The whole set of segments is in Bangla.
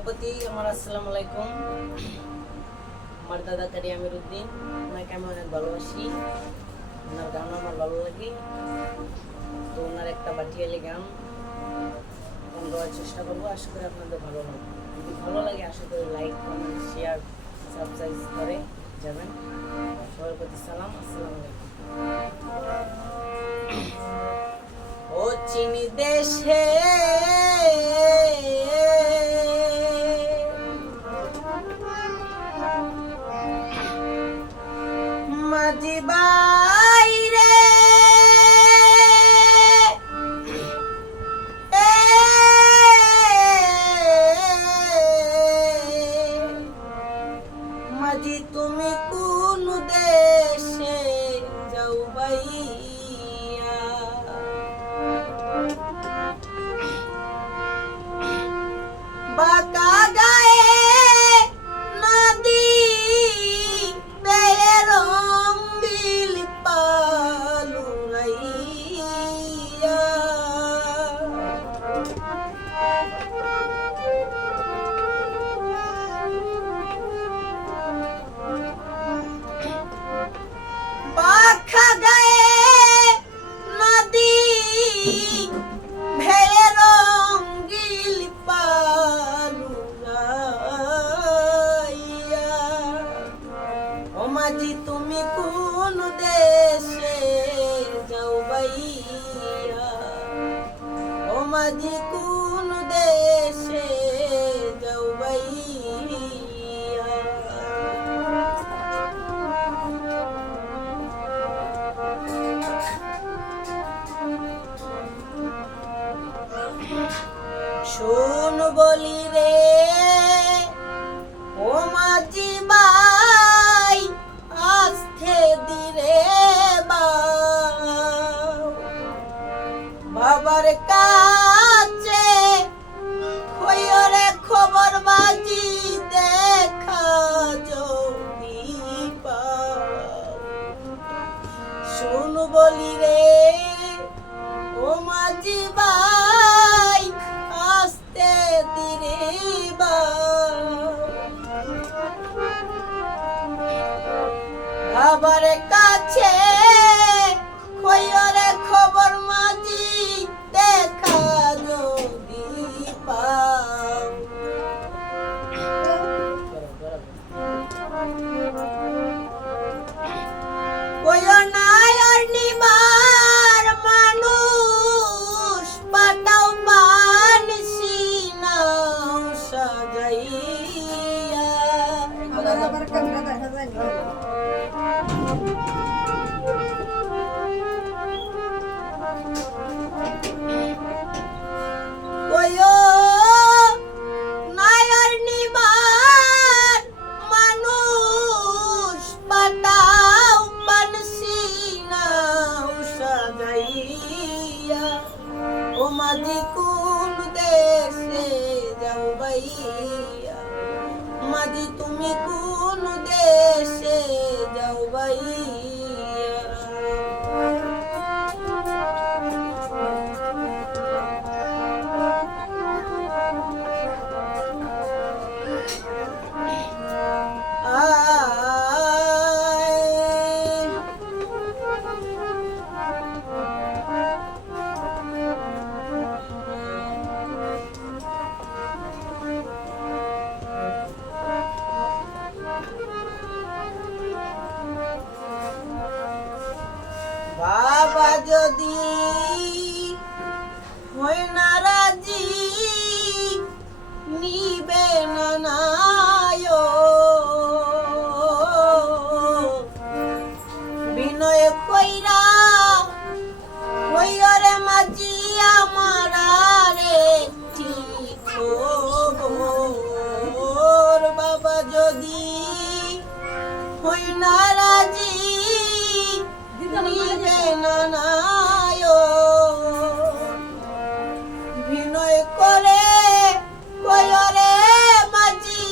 সবার প্রতি আমার আসসালামু আলাইকুম। আমার দাদা কারি আমিরউদ্দিন, ওনাকে আমি অনেক ভালোবাসি, ওনার গান আমার ভালো লাগে। তো ওনার একটা বাটিয়ালি গান গান গাওয়ার চেষ্টা করবো, আশা করি আপনাদের ভালো লাগবে। যদি ভালো লাগে আশা করি লাইক, কমেন্ট, শেয়ার, সাবস্ক্রাইব করে যাবেন। সবার প্রতি সালাম, আসসালামু আলাইকুম। ও চিনি দেশে মাঝি বাইরে মাঝি তুমি কোন দেশে যাও বাইয়া, বাঁকা গায়ে নদী বেয়ে রঙিল পালুরাইয়া, বাঁকা গায়ে নদী ভেয়ে রঙিল পালুরাইয়া, ও মাঝি তুমি কোন দেশে যাও বাইয়া, ও মাঝি কোন দেশে যাও বাইয়া। শোন বলি রে ও মাঝি ভাই, আস্তে ধীরে বাবার কাছে খবরে খবর বাজি দেখা যদি পাও। শোন বলি রে ও মাঝি ভাই, আস্তে ধীরে বাবার কাছে খবরে খবর মাঝি দেখা যদি পাও। নায়ার নিবার মানুষ পাটাও বানসি নাও সাজাইয়া, নায়ার নিবার মানুষ পাটাও বানসি নাও সাজাইয়া, ও মাঝি কোন দেশে যাও বাইয়া, মাঝি তুমি কোন দেশে যাও বাইয়া। বাবা যদি হয় না রাজি, নিবে না নায়, বিনয় কইরা হইরে মাঝি আমার রে ঠিক খবর। বাবা যদি হয় না রাজি, নিবে না নায়, বিনয় করে কয়রে মাঝি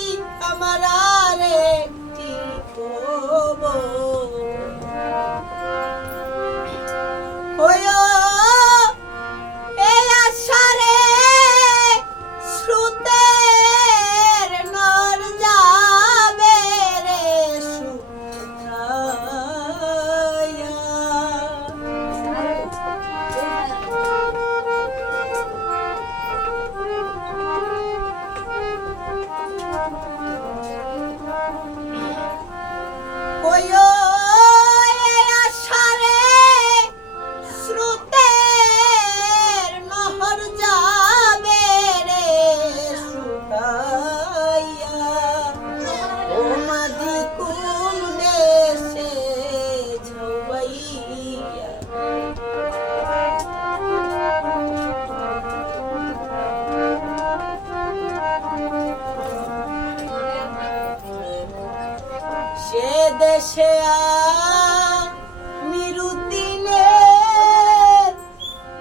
মিরুদ্দিনের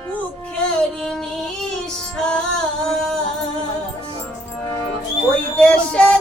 মুখের নিশা ওই দেশে